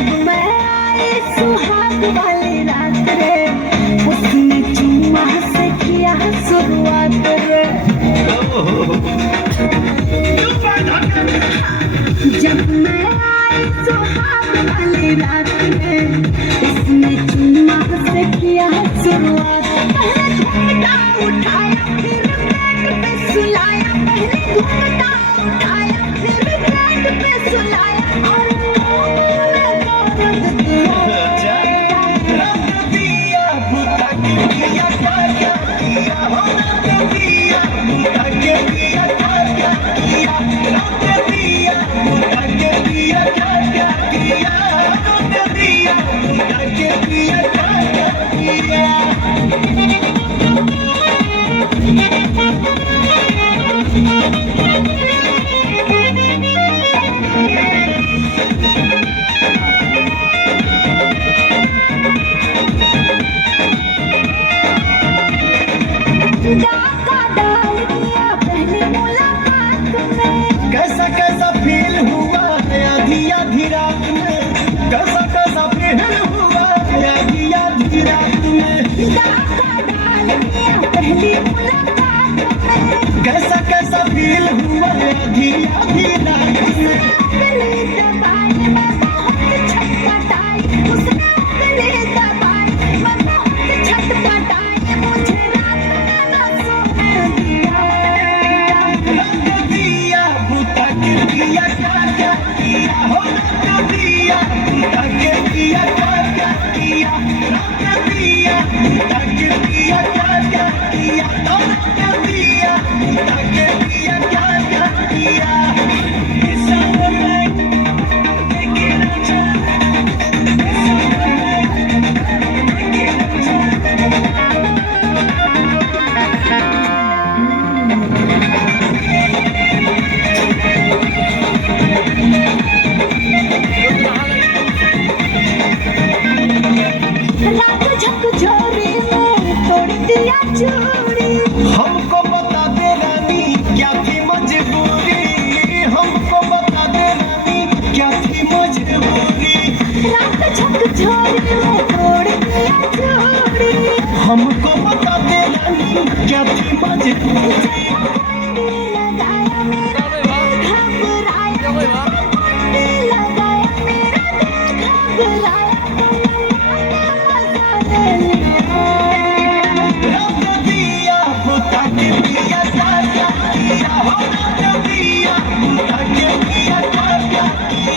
जब मैं आई सुहाग वाली रात रे, उसने चुम्मा से किया शुरुआत रे। जब मैं आई सुहाग वाली रात रे, उसने चुम्मा से किया शुरुआत। पहले घूंघटा उठाया फिर बेड पे सुलाया, पहले घूंघटा उठाया फिर बेड पे सुलाया, और डाका डाल दिया पहली मुलाकात में। कैसा कैसा फील हुआ आधी आधी रात में, कैसा कैसा फील हुआ आधी आधी रात में। डाका डाल दिया पहली मुलाकात में। कैसा कैसा फील हुआ आधी आधी रात में। गले दबाए मैं बहुत छटपटाई, उसने गले दबाए मैं बहुत छटपटाई, मुझे रात में न सोने दिया। रंग दिया बुता के दिया क्या क्या किया, हो रंग दिया बुता के दिया क्या क्या किया, रंग दिया बुता के दिया क्या क्या किया, तो रंग दिया बुता के दिया क्या क्या किया। इस समय लेके राजा, रात झकझोरे में तोड़ दिया चूड़ी, हमको बता दे रानी क्या थी मजबूरी, हमको बता दे रानी क्या थी मजबूरी। रात झकझोरे में तोड़ दिया चूड़ी, हमको बता दे रानी क्या थी मजबूरी। लगाया मेरा दिल घबराया, पट्टी लगाया मेरा दिल घबराया, मजा ले लिया। रंग दिया बुता के दिया क्या क्या किया, हो रंग दिया बुता के दिया क्या क्या किया।